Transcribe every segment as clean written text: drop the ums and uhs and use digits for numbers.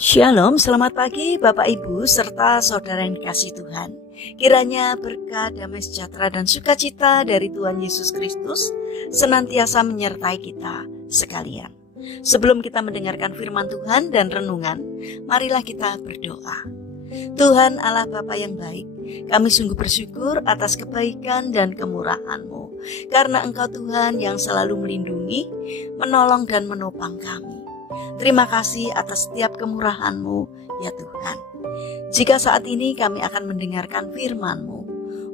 Shalom, selamat pagi Bapak Ibu serta saudara yang dikasihi Tuhan. Kiranya berkat, damai sejahtera dan sukacita dari Tuhan Yesus Kristus senantiasa menyertai kita sekalian. Sebelum kita mendengarkan firman Tuhan dan renungan, marilah kita berdoa. Tuhan Allah Bapa yang baik, kami sungguh bersyukur atas kebaikan dan kemurahan-Mu, karena Engkau Tuhan yang selalu melindungi, menolong dan menopang kami. Terima kasih atas setiap kemurahan-Mu, ya Tuhan. Jika saat ini kami akan mendengarkan firman-Mu,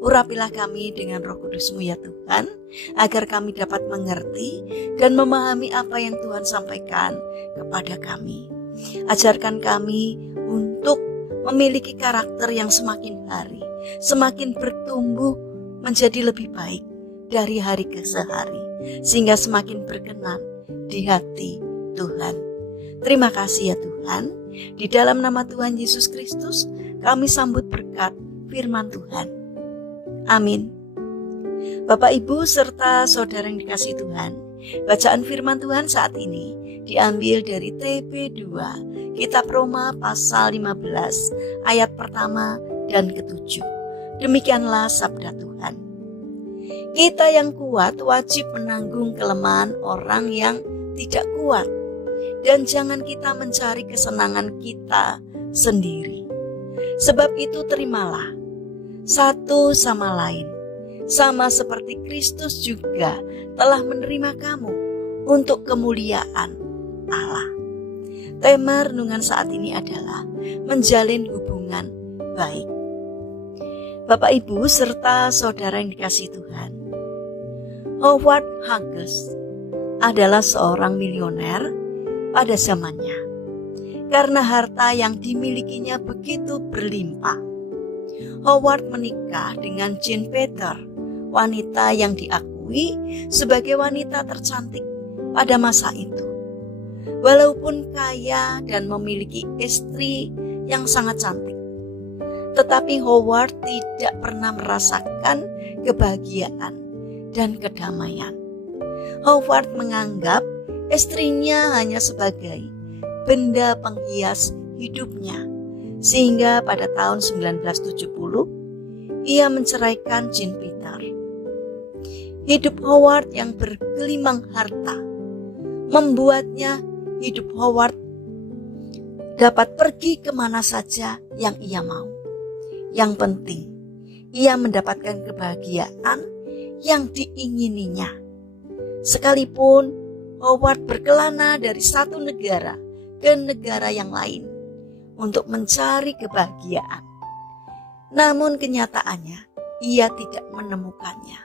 urapilah kami dengan Roh Kudus-Mu, ya Tuhan, agar kami dapat mengerti dan memahami apa yang Tuhan sampaikan kepada kami. Ajarkan kami untuk memiliki karakter yang semakin hari, semakin bertumbuh menjadi lebih baik dari hari ke hari, sehingga semakin berkenan di hati Tuhan. Terima kasih ya Tuhan. Di dalam nama Tuhan Yesus Kristus kami sambut berkat firman Tuhan. Amin. Bapak Ibu serta saudara yang dikasihi Tuhan, bacaan firman Tuhan saat ini diambil dari TP2 Kitab Roma pasal 15 ayat pertama dan ke-7. Demikianlah sabda Tuhan. Kita yang kuat wajib menanggung kelemahan orang yang tidak kuat. Dan jangan kita mencari kesenangan kita sendiri. Sebab itu terimalah satu sama lain, sama seperti Kristus juga telah menerima kamu untuk kemuliaan Allah. Tema renungan saat ini adalah menjalin hubungan baik. Bapak Ibu serta saudara yang dikasihi Tuhan, Howard Hughes adalah seorang milioner pada zamannya, karena harta yang dimilikinya begitu berlimpah. Howard menikah dengan Jane Peter, wanita yang diakui sebagai wanita tercantik pada masa itu. Walaupun kaya dan memiliki istri yang sangat cantik, tetapi Howard tidak pernah merasakan kebahagiaan dan kedamaian. Howard menganggap istrinya hanya sebagai benda penghias hidupnya, sehingga pada tahun 1970 ia menceraikan Jane Peter. Hidup Howard yang bergelimang harta membuatnya hidup Howard dapat pergi kemana saja yang ia mau. Yang penting, ia mendapatkan kebahagiaan yang diingininya. Sekalipun Howard berkelana dari satu negara ke negara yang lain untuk mencari kebahagiaan. Namun kenyataannya, ia tidak menemukannya.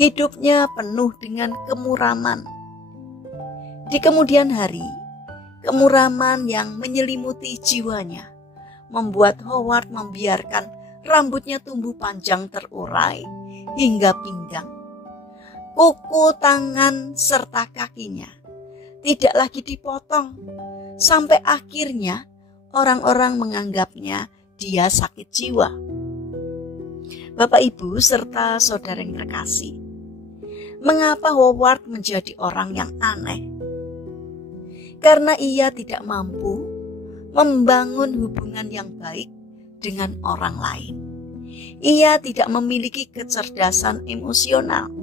Hidupnya penuh dengan kemuraman. Di kemudian hari, kemuraman yang menyelimuti jiwanya membuat Howard membiarkan rambutnya tumbuh panjang terurai hingga pinggang. Kuku, tangan, serta kakinya tidak lagi dipotong, sampai akhirnya orang-orang menganggapnya dia sakit jiwa. Bapak Ibu serta saudara yang terkasih, mengapa Howard menjadi orang yang aneh? Karena ia tidak mampu membangun hubungan yang baik dengan orang lain. Ia tidak memiliki kecerdasan emosional.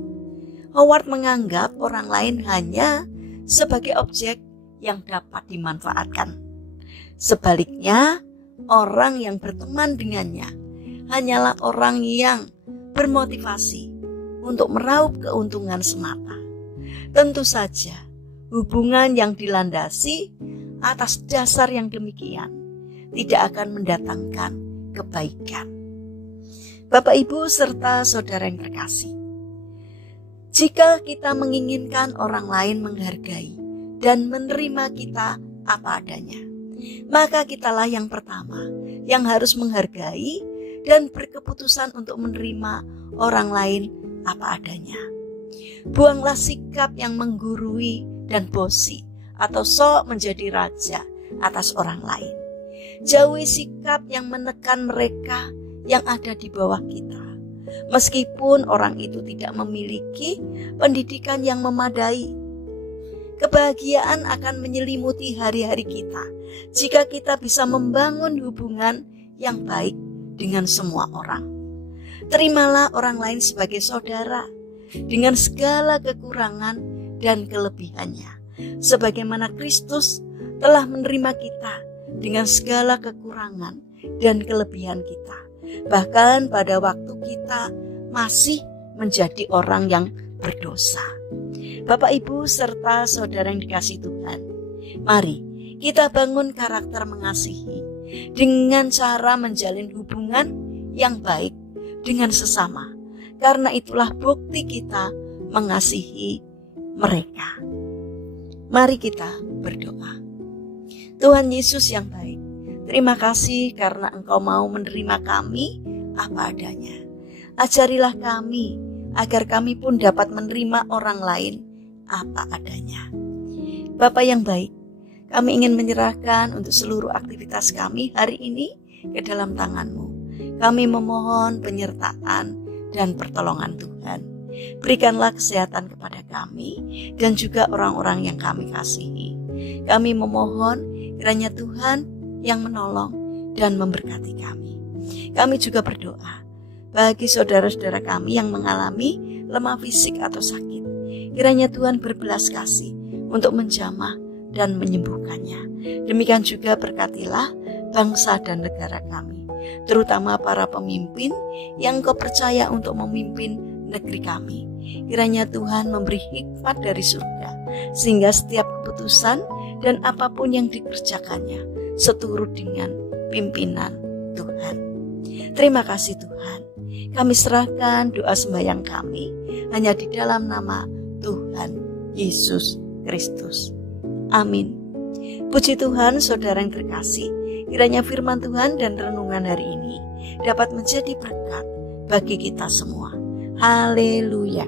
Howard menganggap orang lain hanya sebagai objek yang dapat dimanfaatkan. Sebaliknya, orang yang berteman dengannya hanyalah orang yang bermotivasi untuk meraup keuntungan semata. Tentu saja, hubungan yang dilandasi atas dasar yang demikian tidak akan mendatangkan kebaikan. Bapak Ibu serta saudara yang terkasih, jika kita menginginkan orang lain menghargai dan menerima kita apa adanya, maka kitalah yang pertama yang harus menghargai dan berkeputusan untuk menerima orang lain apa adanya. Buanglah sikap yang menggurui dan bosi atau sok menjadi raja atas orang lain. Jauhi sikap yang menekan mereka yang ada di bawah kita, meskipun orang itu tidak memiliki pendidikan yang memadai. Kebahagiaan akan menyelimuti hari-hari kita jika kita bisa membangun hubungan yang baik dengan semua orang. Terimalah orang lain sebagai saudara dengan segala kekurangan dan kelebihannya, sebagaimana Kristus telah menerima kita dengan segala kekurangan dan kelebihan kita, bahkan pada waktu kita masih menjadi orang yang berdosa. Bapak, Ibu, serta saudara yang dikasihi Tuhan, mari kita bangun karakter mengasihi dengan cara menjalin hubungan yang baik dengan sesama, karena itulah bukti kita mengasihi mereka. Mari kita berdoa. Tuhan Yesus yang baik, terima kasih karena Engkau mau menerima kami apa adanya. Ajarilah kami agar kami pun dapat menerima orang lain apa adanya. Bapa yang baik, kami ingin menyerahkan untuk seluruh aktivitas kami hari ini ke dalam tangan-Mu. Kami memohon penyertaan dan pertolongan Tuhan. Berikanlah kesehatan kepada kami dan juga orang-orang yang kami kasihi. Kami memohon kiranya Tuhan yang menolong dan memberkati kami. Kami juga berdoa bagi saudara-saudara kami yang mengalami lemah fisik atau sakit. Kiranya Tuhan berbelas kasih untuk menjamah dan menyembuhkannya. Demikian juga berkatilah bangsa dan negara kami, terutama para pemimpin yang Kau percaya untuk memimpin negeri kami. Kiranya Tuhan memberi hikmat dari surga, sehingga setiap keputusan dan apapun yang dikerjakannya seturut dengan pimpinan Tuhan. Terima kasih Tuhan. Kami serahkan doa sembahyang kami hanya di dalam nama Tuhan Yesus Kristus. Amin. Puji Tuhan, saudara yang terkasih, kiranya firman Tuhan dan renungan hari ini dapat menjadi berkat bagi kita semua. Haleluya.